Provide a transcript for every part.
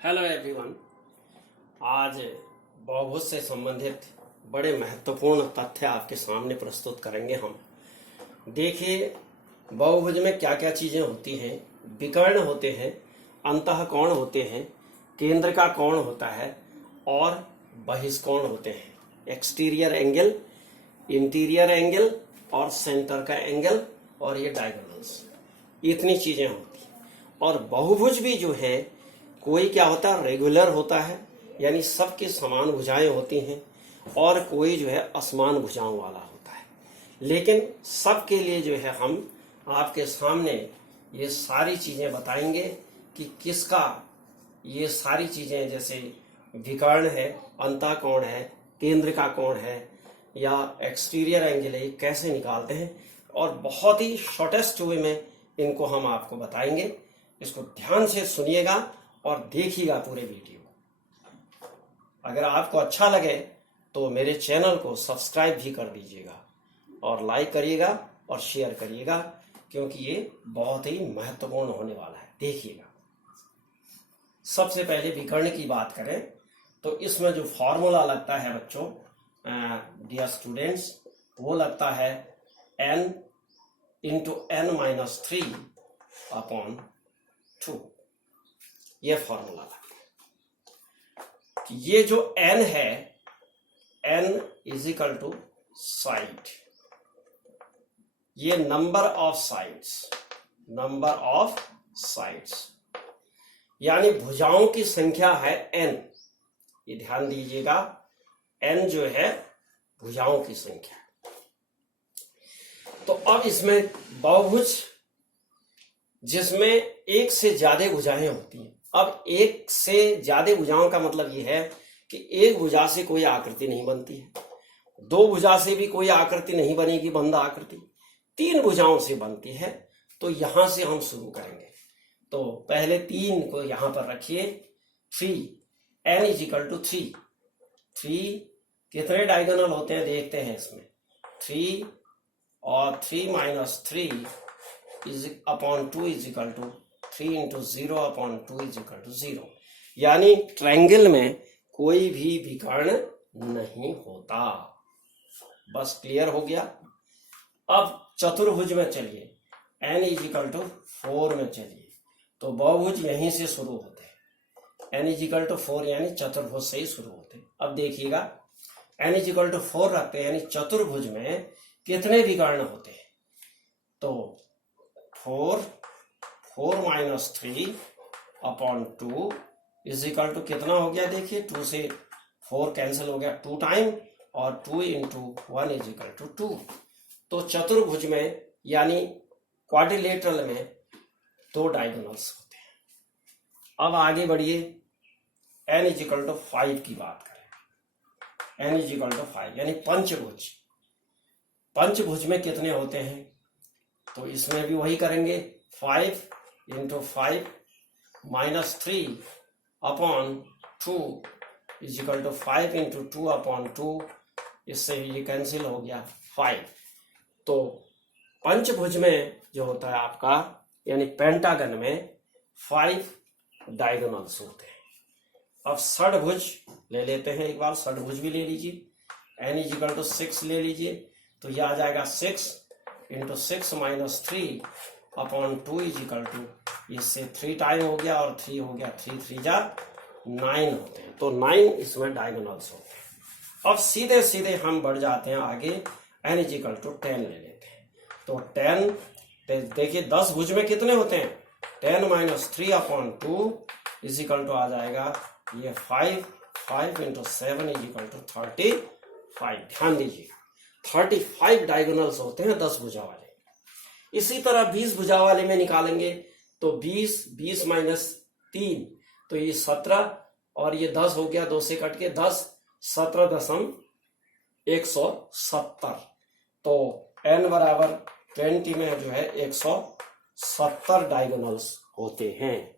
Hello everyone. आज बहुभुज से संबंधित बड़े महत्वपूर्ण तथ्य आपके सामने प्रस्तुत करेंगे हम। देखिए, बहुभुज में क्या क्या चीजें होती हैं। विकर्ण होते हैं, अंतःकोण होते हैं, केंद्र का कोण होता है और बहिष्कोण होते हैं। एक्सटीरियर एंगल, इंटीरियर एंगल और सेंटर का एंगल और ये डायगोनल्स, इतनी चीजें होती हैं। और बहुभुज भी जो है, कोई क्या होता है, रेगुलर होता है, यानी सबकी समान भुजाएं होती हैं, और कोई जो है असमान भुजाओं वाला होता है। लेकिन सबके लिए जो है हम आपके सामने ये सारी चीजें बताएंगे कि किसका ये सारी चीजें, जैसे विकर्ण है, अंतःकोण है, केंद्र का कोण है या एक्सटीरियर एंगल है, कैसे निकालते हैं। और बहुत ही शॉर्टेस्ट वे में इनको हम आपको बताएंगे। इसको ध्यान से सुनिएगा और देखिएगा पूरे वीडियो। अगर आपको अच्छा लगे तो मेरे चैनल को सब्सक्राइब भी कर दीजिएगा और लाइक करिएगा और शेयर करिएगा, क्योंकि ये बहुत ही महत्वपूर्ण होने वाला है। देखिएगा, सबसे पहले विकर्ण की बात करें तो इसमें जो फॉर्मूला लगता है बच्चों, डियर स्टूडेंट्स, वो लगता है n इंटू n-3/2। ये फॉर्मूला लगता है कि ये जो n है, n is equal to side, ये नंबर ऑफ साइड्स, यानी भुजाओं की संख्या है n। ये ध्यान दीजिएगा, n जो है भुजाओं की संख्या। तो अब इसमें बहुभुज जिसमें एक से ज्यादा भुजाएं होती हैं। अब एक से ज्यादा भुजाओं का मतलब यह है कि एक भुजा से कोई आकृति नहीं बनती है, दो भुजा से भी कोई आकृति नहीं बनेगी, बंद आकृति, तीन भुजाओं से बनती है। तो यहां से हम शुरू करेंगे। तो पहले तीन को यहां पर रखिए। 3, n इज इक्वल टू 3। कितने डायगोनल होते हैं देखते हैं इसमें। 3 और 3 माइनस 3 2 is equal to 3 into 0/2 is equal to 0। यानी ट्रायंगल में कोई भी विकर्ण नहीं होता। बस क्लियर हो गया। अब चतुर्भुज में चलिए, n इज इक्वल टू 4 में चलिए। तो बहुभुज यहीं से शुरू होते हैं। n इज इक्वल टू 4 यानी चतुर्भुज से ही शुरू होते हैं। अब देखिएगा, n इज इक्वल टू 4 रखते हैं, यानी चतुर्भुज में कितने विकर्ण होते हैं। तो 4 माइनस 3/2 इज इक्वल टू कितना हो गया। देखिए, 2 से 4 कैंसिल हो गया 2 टाइम, और 2 इंटू 1 इज इक्वल टू 2। तो चतुर्भुज में यानी क्वाड्रिलेटरल में 2 डायगोनल्स होते हैं। अब आगे बढ़िए, n इज इक्वल टू 5 की बात करें। n इज इक्वल टू 5 यानी पंचभुज में कितने होते हैं। तो इसमें भी वही करेंगे। 5 into 5 minus 3/2 is equal to 5 into 2/2। इससे ये कैंसिल हो गया 5। तो पंचभुज में जो होता है आपका, यानी पेंटागन में 5 डायगोनल्स होते हैं। अब षडभुज ले लेते हैं एक बार, षडभुज भी ले लीजिए। n इज इक्वल टू 6 ले लीजिए, तो यह आ जाएगा 6 into 6 minus 3/2 is equal to, इससे 3 टाइम हो गया और 3 हो गया, 3 3 जा 9 होते हैं। तो 9 इसमें डायगोनल्स होते हैं। अब सीधे सीधे हम बढ़ जाते हैं आगे, n इज इक्वल टू 10 ले लेते हैं। तो 10 देखिए, 10 भुज में कितने होते हैं। 10 माइनस 3/2 इज इक्वल टू आ जाएगा ये 5 इंटू 7 इज इक्वल टू 35। ध्यान दीजिएगा, 35 डायगोनल्स होते हैं 10 भुजा वाले। इसी तरह 20 भुजा वाले में निकालेंगे तो 20 माइनस 3 तो ये 17, और ये 10 हो गया, 2 से कट के 10, 17.170। तो n बराबर 20 में जो है 170 डायगोनल्स होते हैं।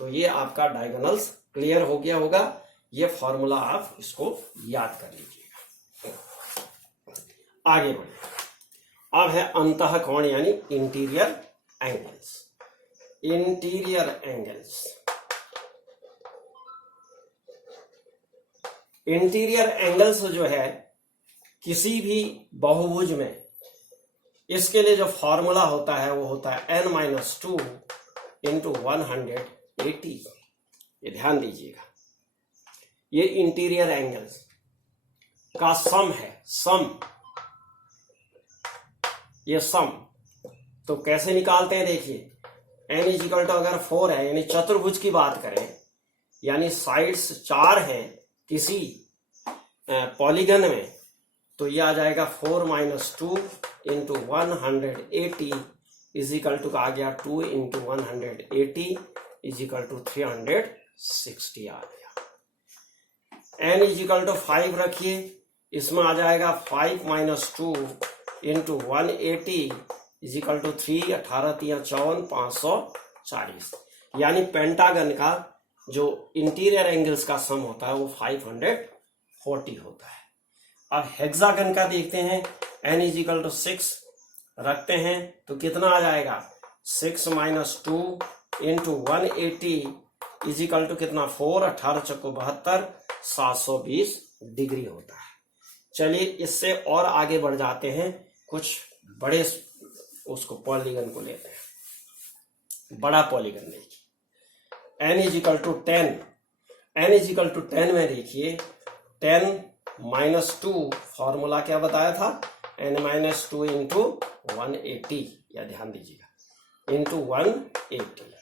तो ये आपका डायगोनल्स क्लियर हो गया होगा। ये फॉर्मूला आप इसको याद कर लीजिएगा। आगे बढ़िए, अब है अंतःकोण यानी इंटीरियर एंगल्स। इंटीरियर एंगल्स जो है किसी भी बहुभुज में, इसके लिए जो फॉर्मूला होता है वो होता है n-2 इंटू 180। ये ध्यान दीजिएगा, ये इंटीरियर एंगल्स का सम है, सम, ये सम। तो कैसे निकालते हैं देखिए, n इजिकल टू अगर 4 है, यानी चतुर्भुज की बात करें, यानी साइड्स 4 हैं किसी पॉलीगन में, तो ये आ जाएगा 4 - 2 इंटू 180 इजिकल टू आ गया 2 इंटू 180 इजिकल टू 360 आ गया। n इजिकल टू 5 रखिए, इसमें आ जाएगा 5 - 2 इंटू 180 इजिकल टू 3, 18 × 3 = 54, 540। यानी पेंटागन का जो इंटीरियर एंगल्स का सम होता है वो 540 होता है। अब हेक्सागन का देखते हैं, n इजिकल टू 6 रखते हैं तो कितना आ जाएगा, 6 - 2 इंटू 180 इजिकल टू कितना 4, 18 × 72, 720 डिग्री होता है। चलिए इससे और आगे बढ़ जाते हैं, कुछ बड़े उसको पॉलीगन को लेते हैं। बड़ा पॉलीगन देखिए, n is equal to 10, n is equal to 10 में देखिए 10 - 2 फॉर्मूला क्या बताया था, n - 2 इंटू 180, या ध्यान दीजिएगा, इंटू 180,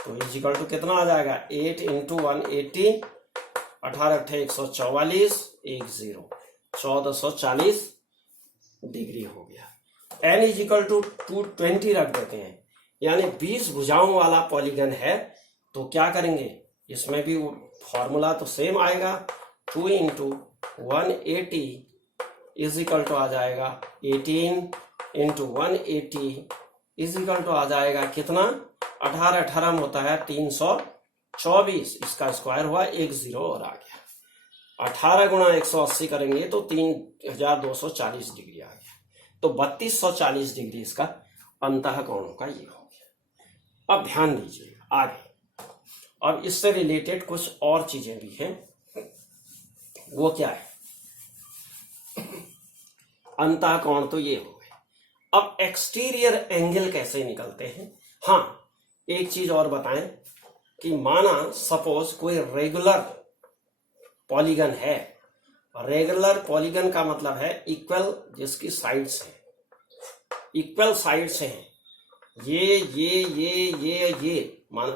तो इजिकल टू कितना आ जाएगा 8 इंटू 180, 18 × 8 = 144, 1440 डिग्री हो गया। n इजिकल टू 220 रख देते हैं, यानी 20 भुजाओं वाला पॉलीगन है, तो क्या करेंगे, इसमें भी फॉर्मूला तो सेम आएगा, 2 इंटू 180 इजिकल टू आ जाएगा 18 इंटू 180 इजिकल टू आ जाएगा कितना, 18 18 में होता है 324, इसका स्क्वायर हुआ 10 और आ गया। 18 × 180 करेंगे तो 3240 डिग्री आ गया। तो 3240 डिग्री इसका अंतः कोणों का ये हो गया। अब ध्यान दीजिएगा आगे, अब इससे रिलेटेड कुछ और चीजें भी हैं, वो क्या है, अंतः कोण तो ये हो गए। अब एक्सटीरियर एंगल कैसे निकलते हैं। हाँ, एक चीज और बताएं कि माना सपोज कोई रेगुलर पॉलीगन है, रेगुलर पॉलीगन का मतलब है इक्वल, जिसकी साइड्स हैं, इक्वल साइड्स हैं, ये मान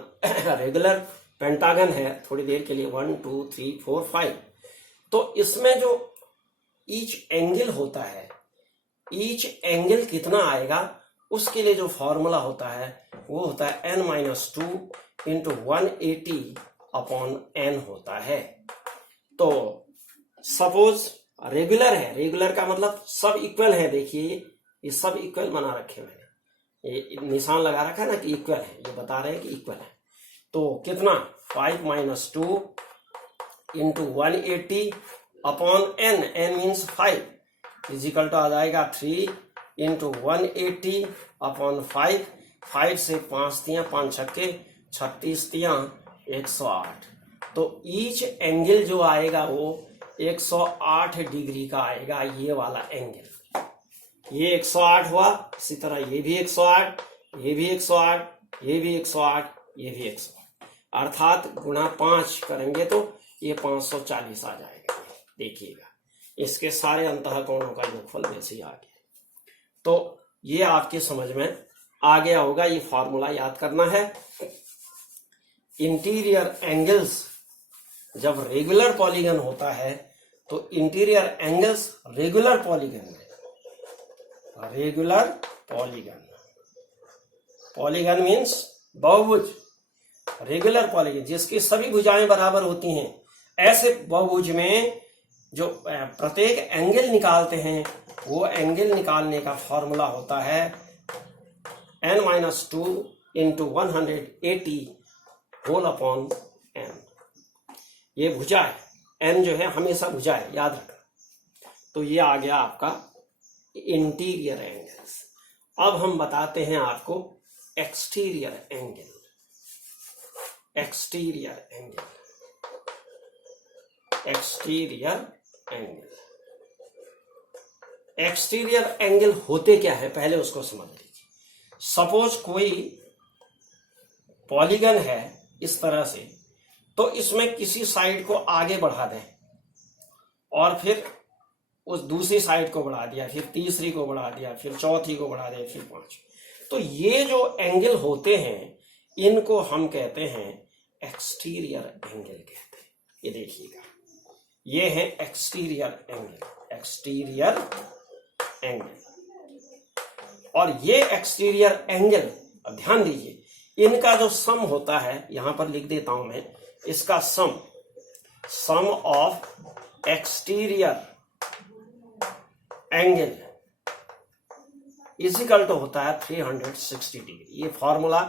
रेगुलर पेंटागन है, थोड़ी देर के लिए 1 2 3 4 5, तो इसमें जो ईच एंगल होता है, ईच एंगल कितना आएगा, उसके लिए जो फॉर्मूला होता है वो होता है n - 2 इंटू 180 अपॉन n होता है। तो सपोज रेगुलर है, रेगुलर का मतलब सब इक्वल है, देखिए ये सब इक्वल बना रखे मैंने, ये निशान लगा रखा है ना कि इक्वल है, ये बता रहे हैं कि इक्वल है। तो कितना 5 - 2 into 180 upon n, n means 5 equal to आ जाएगा 3 इंटू 180 अपॉन 5, 5 से 5 × 5 = 36 × 108। तो ईच एंगल जो आएगा वो 108 डिग्री का आएगा, ये वाला एंगल, ये 108 हुआ, इसी तरह ये भी 108, ये भी 108, ये भी 108, ये भी 108, अर्थात गुणा 5 करेंगे तो ये 540 आ जाएगा। देखिएगा इसके सारे अंतः कोणों का योगफल वैसे ही आ गया। तो ये आपके समझ में आ गया होगा, ये फॉर्मूला याद करना है। इंटीरियर एंगल्स जब रेगुलर पॉलीगन होता है तो इंटीरियर एंगल्स रेगुलर पॉलीगन में, रेगुलर पॉलीगन, पॉलीगन मीन्स बहुभुज, रेगुलर पॉलीगन जिसकी सभी भुजाएं बराबर होती हैं, ऐसे बहुभुज में जो प्रत्येक एंगल निकालते हैं, वो एंगल निकालने का फॉर्मूला होता है n - 2 into 180 whole upon n। ये भुजा है, n जो है हमेशा भुजा है, याद रखना। तो ये आ गया आपका इंटीरियर एंगल्स। अब हम बताते हैं आपको exterior angle. Exterior angle exterior angle. Exterior angle होते क्या है पहले उसको समझ लीजिए। सपोज कोई पॉलीगन है इस तरह से, तो इसमें किसी साइड को आगे बढ़ा दें और फिर उस दूसरी साइड को बढ़ा दिया, फिर तीसरी को बढ़ा दिया, फिर चौथी को बढ़ा दिया, फिर पांचवी। तो ये जो एंगल होते हैं इनको हम कहते हैं एक्सटीरियर एंगल कहते हैं। ये देखिएगा, ये है एक्सटीरियर एंगल, एक्सटीरियर एंगल। और ये एक्सटीरियर एंगल ध्यान दीजिए, इनका जो सम होता है, यहां पर लिख देता हूं मैं, इसका sum of exterior angle equal to होता है 360 डिग्री। ये फॉर्मूला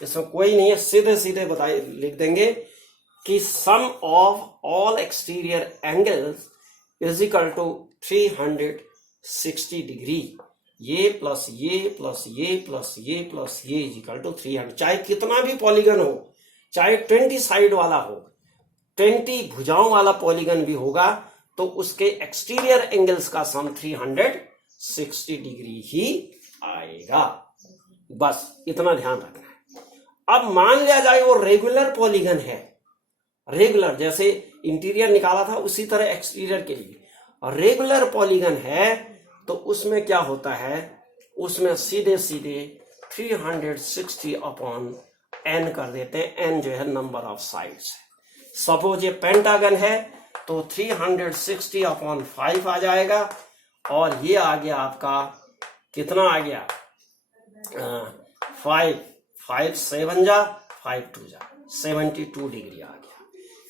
इसमें कोई नहीं है, सीधे सीधे बताइए, लिख देंगे कि sum of all exterior angles equal to 360 degree. ये प्लस ये प्लस ये प्लस ये प्लस ये इजिकल टू 300। चाहे कितना भी पॉलीगन हो, चाहे 20 साइड वाला हो, 20 भुजाओं वाला पॉलीगन भी होगा, तो उसके एक्सटीरियर एंगल्स का सम 360 डिग्री ही आएगा। बस इतना ध्यान रखना है। अब मान लिया जाए वो रेगुलर पॉलीगन है, रेगुलर जैसे इंटीरियर निकाला था उसी तरह एक्सटीरियर के लिए रेगुलर पॉलीगन है, तो उसमें क्या होता है, उसमें सीधे सीधे 360 अपॉन एन कर देते हैं। एन जो है नंबर ऑफ साइड्स है। सपोज ये पेंटागन है तो 360 अपॉन 5 आ जाएगा, और ये आ गया आपका कितना आ गया, 5 7 जा 5 2 जा 72 डिग्री आ गया।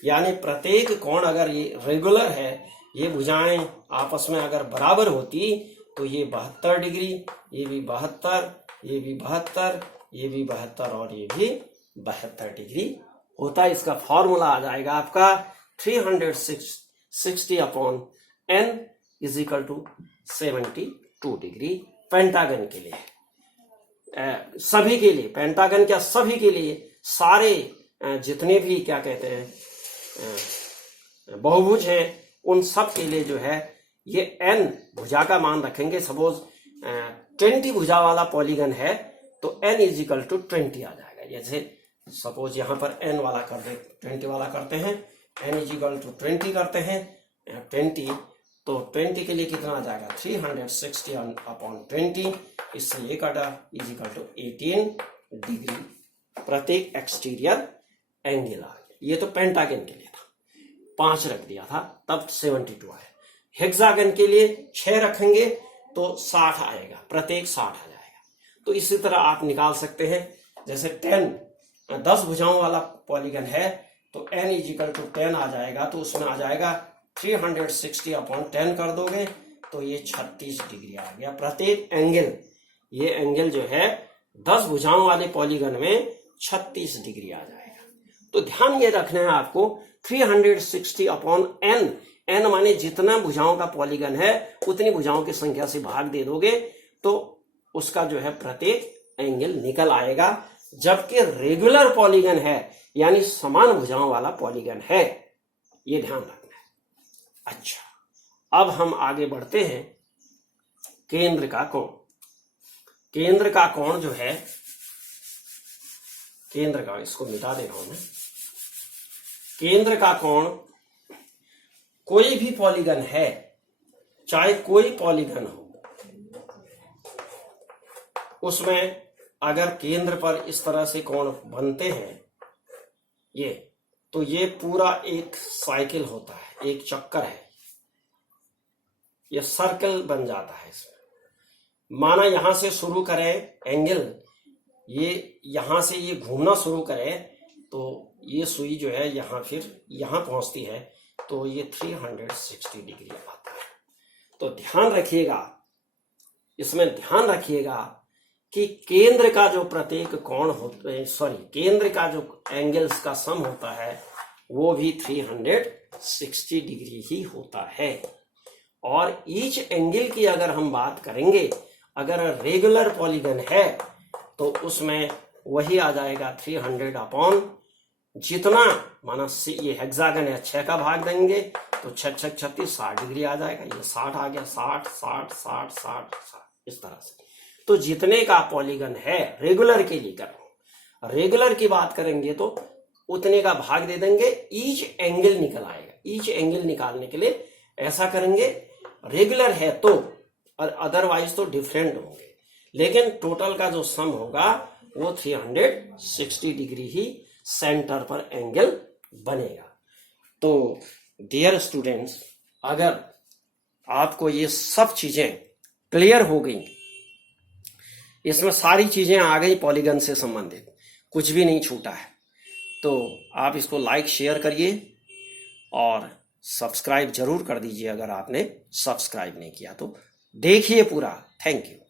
यानी प्रत्येक कोण अगर ये रेगुलर है, ये भुजाएं आपस में अगर बराबर होती तो ये 72 डिग्री, ये भी 72, ये भी 72, ये भी 72 और ये भी 72 डिग्री होता है। इसका फॉर्मूला आ जाएगा आपका 360 upon N is equal to 72 degree pentagon के लिए। सभी के लिए, पेंटागन क्या सभी के लिए, सारे जितने भी क्या कहते हैं बहुभुज हैं, उन सब के लिए जो है ये एन भुजा का मान रखेंगे। सपोज 20 भुजा वाला पॉलीगन है तो एन इज इक्वल टू 20 आ जाएगा। जैसे सपोज यहां पर एन वाला कर दे, 20 वाला करते हैं, एन इज इक्वल टू 20 करते हैं 20, तो 20 के लिए कितना आ जाएगा 360 अपॉन 20, इससे ये काटा इज इक्वल टू 18 डिग्री प्रत्येक एक्सटीरियर एंगल आ गया। ये तो पेंटागन के लिए था, 5 रख दिया था तब 72 आया। हेक्सागन के लिए 6 रखेंगे तो 60 आएगा, प्रत्येक 60 आ जाएगा। तो इसी तरह आप निकाल सकते हैं। जैसे 10 भुजाओं वाला पॉलीगन है तो n इज इक्वल टू 10 आ जाएगा, तो उसमें आ जाएगा 360 अपॉन 10 कर दोगे तो ये 36 डिग्री आ गया प्रत्येक एंगल। ये एंगल जो है 10 भुजाओं वाले पॉलीगन में 36 डिग्री आ जाएगा। तो ध्यान ये रखना है आपको, 360 अपॉन एन, एन माने जितना भुजाओं का पॉलीगन है उतनी भुजाओं की संख्या से भाग दे दोगे तो उसका जो है प्रत्येक एंगल निकल आएगा। जबकि रेगुलर पॉलीगन है यानी समान भुजाओं वाला पॉलीगन है, ये ध्यान रखना है। अच्छा, अब हम आगे बढ़ते हैं। केंद्र का कोण, केंद्र का कोण जो है, केंद्र का, इसको मिटा दे रहा हूं मैं। केंद्र का कोण कोई भी पॉलीगन है, चाहे कोई पॉलीगन हो, उसमें अगर केंद्र पर इस तरह से कोण बनते हैं ये, तो ये पूरा एक साइकिल होता है, एक चक्कर है, ये सर्कल बन जाता है। इसमें माना यहां से शुरू करें एंगल, ये यहां से ये घूमना शुरू करे तो ये सुई जो है यहां फिर यहां पहुंचती है तो ये 360 डिग्री आता है। तो ध्यान रखिएगा, इसमें ध्यान रखिएगा कि केंद्र का जो प्रत्येक कोण होता है, केंद्र का जो एंगल्स का सम होता है वो भी 360 डिग्री ही होता है। और ईच एंगल की अगर हम बात करेंगे, अगर रेगुलर पॉलीगन है तो उसमें वही आ जाएगा 300 अपॉन जितना माना ये हेक्सागन है 6 का भाग देंगे तो 6 6 36 60 डिग्री आ जाएगा। ये 60 आ गया, 60 60 60 60 60 इस तरह से। तो जितने का पॉलीगन है रेगुलर के लिए कर रहा हूं, रेगुलर की बात करेंगे तो उतने का भाग दे देंगे, ईच एंगल निकल आएगा। ईच एंगल निकालने के लिए ऐसा करेंगे, रेगुलर है तो, और अदरवाइज तो डिफरेंट होंगे, लेकिन टोटल का जो सम होगा वो 360 डिग्री ही सेंटर पर एंगल बनेगा। तो डियर स्टूडेंट्स, अगर आपको ये सब चीजें क्लियर हो गई, इसमें सारी चीजें आ गई पॉलीगन से संबंधित, कुछ भी नहीं छूटा है, तो आप इसको लाइक शेयर करिए और सब्सक्राइब जरूर कर दीजिए अगर आपने सब्सक्राइब नहीं किया तो। देखिए पूरा। Thank you.